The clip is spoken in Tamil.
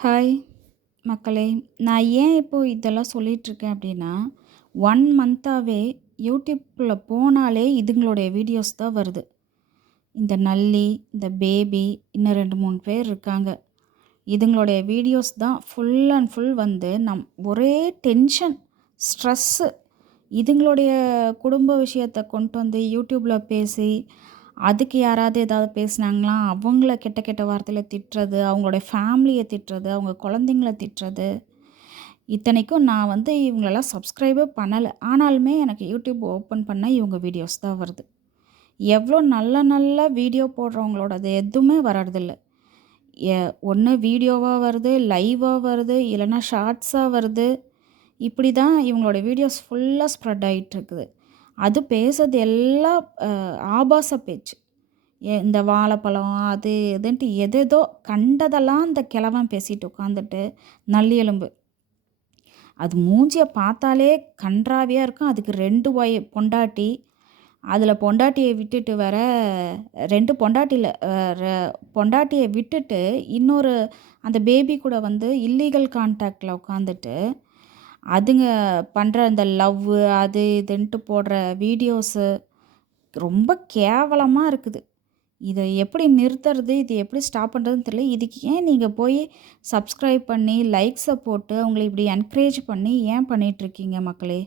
ஹாய் மக்களே! நான் ஏன் இப்போ இதெல்லாம் சொல்லிட்டுருக்கேன் அப்டின்னா, 1 மந்த்தாவே யூடியூப்குள்ள போனாலே இதுங்களுடைய வீடியோஸ் தான் வருது. இந்த நல்லி, இந்த பேபி, இன்னும் 2, 3 பேர் இருக்காங்க. இதுங்களுடைய வீடியோஸ் தான் ஃபுல் அண்ட் ஃபுல் வந்து ஒரே டென்ஷன், ஸ்ட்ரெஸ்ஸு. இதுங்களுடைய குடும்ப விஷயத்த கொண்டு வந்து யூடியூப்ல பேசி, அதுக்கு யாராவது ஏதாவது பேசினாங்களா, அவங்கள கெட்ட கெட்ட வார்த்தையில திட்டுறது, அவங்களுடைய ஃபேமிலிய திட்டுறது, அவங்க குழந்தைங்கள திட்டுறது. இத்தனைக்கும் நான் வந்து இவங்களலாம் சப்ஸ்கிரைபே பண்ணல. ஆனாலுமே எனக்கு யூடியூப் ஓப்பன் பண்ணா இவங்க வீடியோஸ் தான் வருது. எவ்வளோ நல்ல நல்ல வீடியோ போடுறவங்களோடது எதுவுமே வரதில்ல. எ ஒண்ணு வீடியோவா வருது, லைவா வருது, இல்லன்னா ஷார்ட்ஸா வருது. இப்படி தான் இவங்களோட வீடியோஸ் ஃபுல்லா ஸ்ப்ரெட் ஆயிட்டுருக்குது. அது பேசுறது எல்லாம் ஆபாச பேச்சு. இந்த வாழைப்பழம் அது இதுன்ட்டு எதேதோ கண்டதெல்லாம் அந்த கிழவன் பேசிட்டு உட்காந்துட்டு, நல்லி எலும்பு. அது மூஞ்சிய பார்த்தாலே கண்றாவியா இருக்கும். அதுக்கு 2 பொண்டாட்டி. அதில பொண்டாட்டிய விட்டுட்டு வேற 2 பொண்டாட்டி இல்ல. ர பொண்டாட்டிய விட்டுட்டு இன்னொரு அந்த பேபி கூட வந்து இல்லீகல் கான்டாக்ட்ல உட்காந்துட்டு, அதுங்க பண்ற அந்த லவ்வு அது இதுன்ட்டு போடுற வீடியோஸு ரொம்ப கேவலமா இருக்குது. இத எப்படி நிறுத்துறது? இது எப்படி ஸ்டாப் பண்ணுறதுன்னு தெரியல. இதுக்கு ஏன் நீங்க போய் சப்ஸ்கிரைப் பண்ணி, லைக்ஸ போட்டு அவங்கள இப்படி என்கரேஜ் பண்ணி ஏன் பண்ணிட்டுருக்கீங்க மக்களே?